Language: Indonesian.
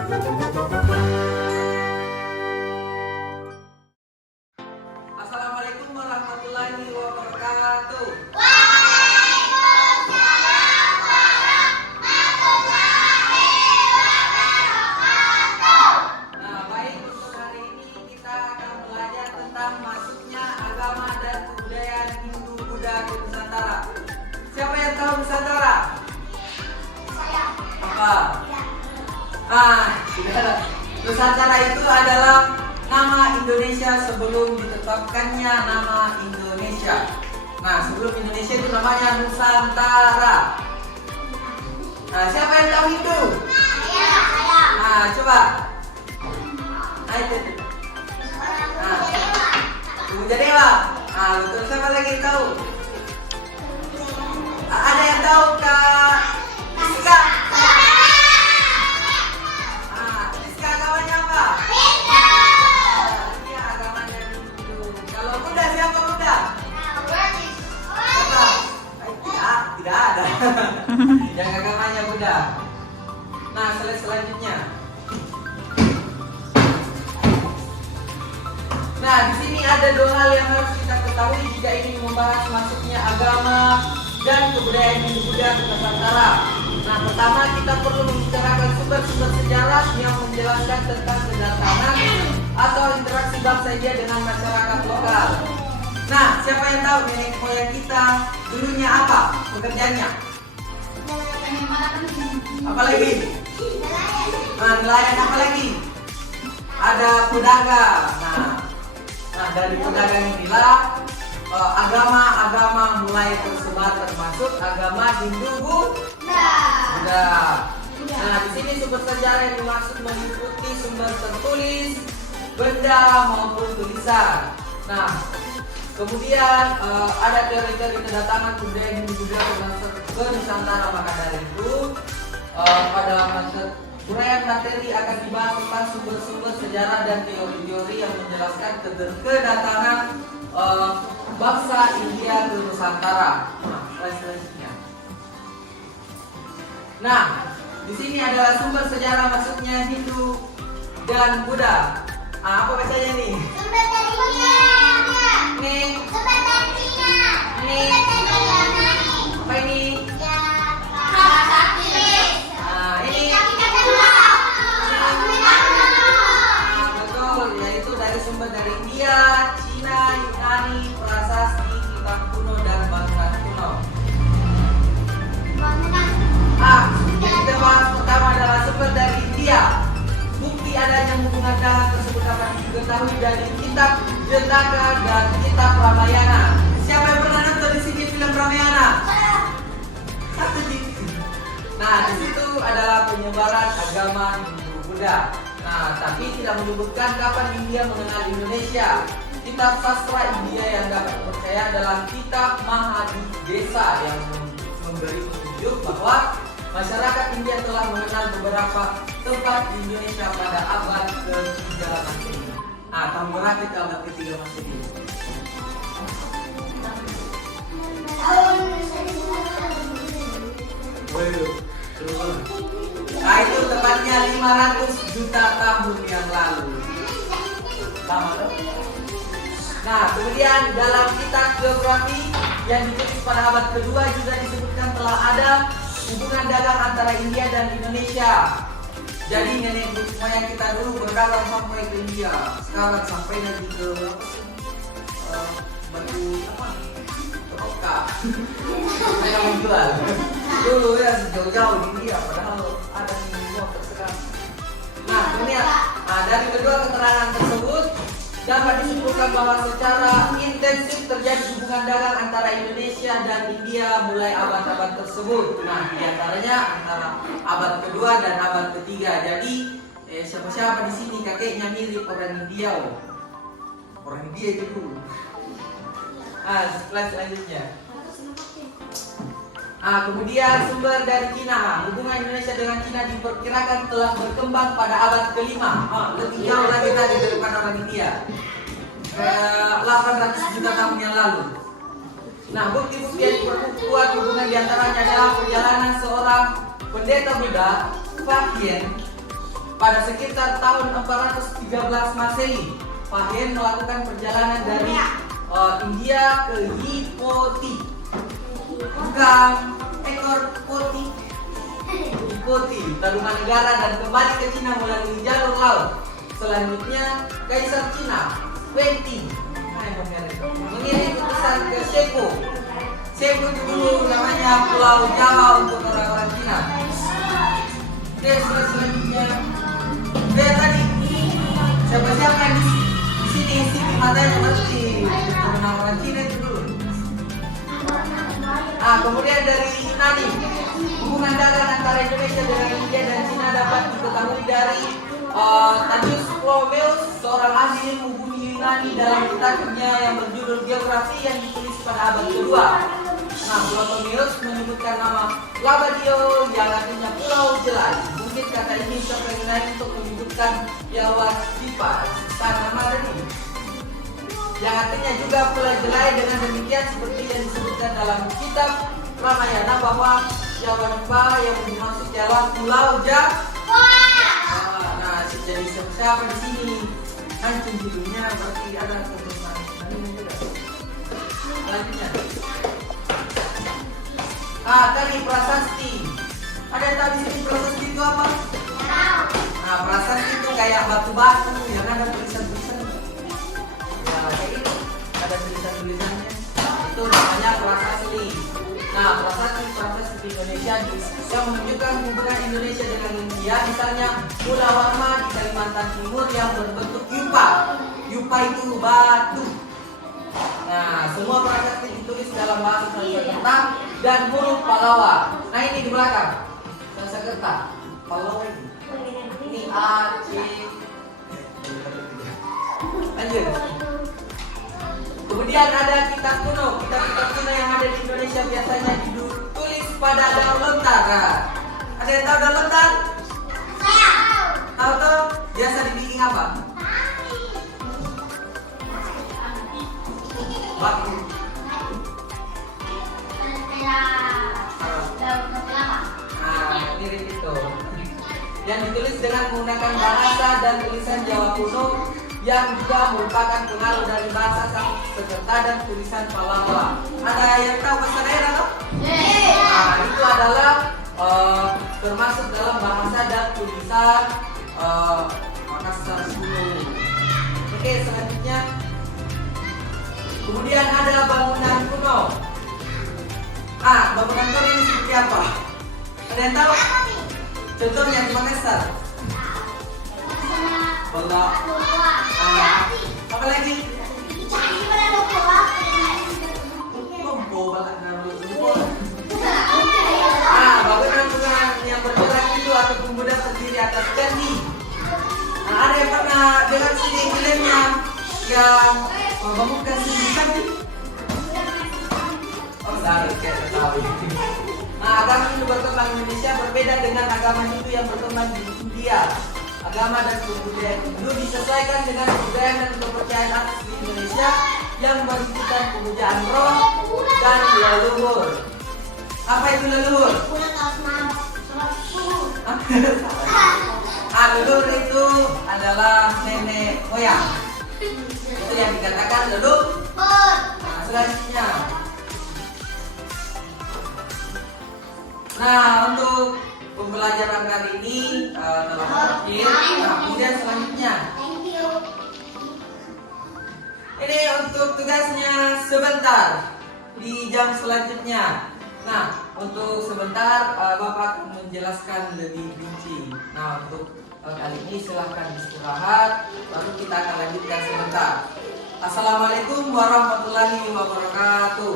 Assalamualaikum warahmatullahi wabarakatuh. Nah, baik, untuk hari ini kita akan belajar tentang masuknya agama dan kebudayaan Hindu Buddha ke Nusantara. Siapa yang tahu Nusantara? Saya. Apa? Nusantara itu adalah nama Indonesia sebelum ditetapkannya nama Indonesia. Nah, sebelum Indonesia itu namanya Nusantara. Nah, siapa yang tahu itu? Saya. Nah, coba. Nah, itu. Nah, Ibu Jadewa. Nah, betul. Siapa lagi yang tahu? Ada yang tahu Kak Iska? Iska agamanya apa? Ini agamanya Hindu. Kalau Buddha siapa Buddha? Siapa? Tidak ada. Yang agamanya Buddha. Nah, selanjutnya. Nah, di sini ada dua hal yang harus kita ketahui jika ingin membahas masuknya agama dan kebudayaan Hindu Buddha ke Nusantara. Nah, pertama kita perlu membicarakan sumber-sumber sejarah yang menjelaskan tentang kedatangan atau interaksi bangsa India dengan masyarakat lokal. Nah, siapa yang tahu nenek moyang kita dulunya apa pekerjaannya? Apa lagi? Nah, nelayan apa lagi? Ada pedagang. Nah, dari pedagang inilah agama-agama mulai tersebar, termasuk agama Hindu Buddha. Nah, di sini sumber sejarah yang dimaksud meliputi sumber tertulis, benda maupun tulisan. Nah, kemudian ada teori-teori kedatangan budaya Hindu Buddha ke Nusantara. Maka dari itu pada masa uraian materi akan dibahas tentang sumber-sumber sejarah dan teori-teori yang menjelaskan kedatangan bangsa India ke Nusantara. Nah, selanjutnya. Nah, di sini adalah sumber sejarah masuknya Hindu dan Buddha. Apa bacanya nih? Sumber dari Cina. Nih, Sumber dari Cina. nih. Apa ini? Ini. Betul, yaitu dari sumber dari India, Cina, Yunani, prasasti, kitab kuno dan bangsa kuno. Yang kita bahas pertama adalah sumber dari India. Bukti adanya hubungan darah tersebut dapat diketahui dari kitab Jetaka dan kitab Ramayana. Siapa yang pernah nonton di sini film Ramayana? Satu di. Nah, di situ adalah penyebaran agama Hindu Buddha. Nah, tapi tidak menyebutkan kapan India mengenal Indonesia. Kitab sastra India yang dapat dipercaya adalah kitab Mahadesa yang memberi petunjuk bahwa masyarakat India telah mengenal beberapa tempat di Indonesia pada abad ke-3 Masehi. Nah, tahun berapa itu abad ke-3 Masehi? Nah, itu tepatnya 500 juta tahun yang lalu. Sama dong? Nah, kemudian dalam kitab geografi yang ditulis pada abad kedua juga disebutkan telah ada hubungan dagang antara India dan Indonesia. Jadi nenek moyang kita dulu berdagang sampai ke India. Sekarang sampai lagi ke batu apa? Roka. Mereka menjual. Dulu ya jauh-jauh di India, padahal ada di India terserah. Nah, kemudian dari kedua keterangan tersebut dapat disimpulkan bahwa secara intensif terjadi hubungan dagang antara Indonesia dan India mulai abad-abad tersebut. Nah, diantaranya antara abad kedua dan abad ketiga. Jadi siapa-siapa di sini kakeknya mirip orang India. Orang India itu dulu. Selanjutnya. Kemudian sumber dari Cina. Hubungan Indonesia dengan Cina diperkirakan telah berkembang pada abad ke-5. Lebih jauh lagi tadi daripada orang India. 800 juta tahun yang lalu. Nah, bukti-bukti yang diperkuat hubungan diantaranya adalah perjalanan seorang pendeta Buddha, Fakien, pada sekitar tahun 413 Masehi, Pahen melakukan perjalanan dari India ke Hipoti. Bukan ekor poti. Hipoti, Tarumanegara, dan kembali ke Cina melalui jalur laut. Selanjutnya, Kaisar Cina, Wenti, mengirim utusan ke Shepo. Shepo itu dulu namanya Pulau Jawa untuk orang-orang Cina. Oke, selanjutnya, tadi siapa-siapa yang di sini sini matanya berarti orang-orang Cina itu dulu. Kemudian dari Yunani, hubungan dagang antara Indonesia dengan India dan Cina dapat diketahui dari Tacius Ptolemeus, seorang ahli ilmu bumi Yunani, dalam kitabnya yang berjudul Geografi yang ditulis pada abad kedua. Ptolemeus menyebutkan nama Labadio yang artinya pulau jelai. Mungkin kata ini terkenal untuk menyebutkan Yawastipa, nama tadi, yang artinya juga pulau jelai. Dengan demikian, seperti yang disebutkan dalam kitab Ramayana, bahwa Yawastipa yang dimaksud ialah pulau Jawa. Nah, jadi siapa di sini hancur hidungnya berarti ada keturunan ini juga. Selanjutnya, tadi prasasti. Ada yang tahu di sini prasasti itu apa? Prasasti itu kayak batu-batu yang ada tulisan-tulisan. Ya, kayak itu ada tulisan-tulisannya. Itu namanya prasasti. Prasasti di Indonesia yang menunjukkan hubungan Indonesia dengan India. Misalnya Pulau Warma di Kalimantan Timur yang berbentuk yupa. Yupa itu batu. Semua prasasti ditulis dalam bahasa Sanskerta dan huruf Pallawa. Ini di belakang Sanskerta, Pallawa ini A, C. Lanjut. Kemudian ada kitab kuno. Kitab kuno yang ada di Indonesia biasanya ditulis pada daun lontar. Ada yang tahu daun lontar? Tahu tuh? Biasa dibikin apa? Batu. Mirip itu. Yang ditulis dengan menggunakan bahasa dan tulisan Jawa kuno yang juga merupakan pengaruh dari bahasa Sanskerta dan tulisan Pallawa. Ada yang tahu bahasa daerah toh? Itu adalah termasuk dalam bahasa dan tulisan Makassar kuno. Oke, selanjutnya. Kemudian ada bangunan kuno. Bangunan kuno ini seperti apa? Ada yang tahu? Contohnya di Makassar. Bangga. Apa lagi? Kompo bangunan yang bergerak itu atau pemuda terdiri atas candi. Ada yang pernah dengar sini filmnya yang membangunkan sendirian? Agama Hindu berkembang di Indonesia berbeda dengan agama Hindu yang berkembang di India. Agama dan kebudayaan Hindu disesuaikan dengan kebudayaan dan kepercayaan atas di Indonesia yang berisikan pemujaan roh dan leluhur. Apa itu leluhur? Leluhur itu adalah nenek moyang. Itu yang dikatakan leluhur. Selanjutnya, untuk pembelajaran kali ini telah berakhir. Kemudian selanjutnya, ini untuk tugasnya sebentar di jam selanjutnya. Untuk sebentar Bapak menjelaskan lebih rinci. Untuk kali ini silahkan istirahat, lalu kita akan lanjutkan sebentar. Assalamualaikum warahmatullahi wabarakatuh.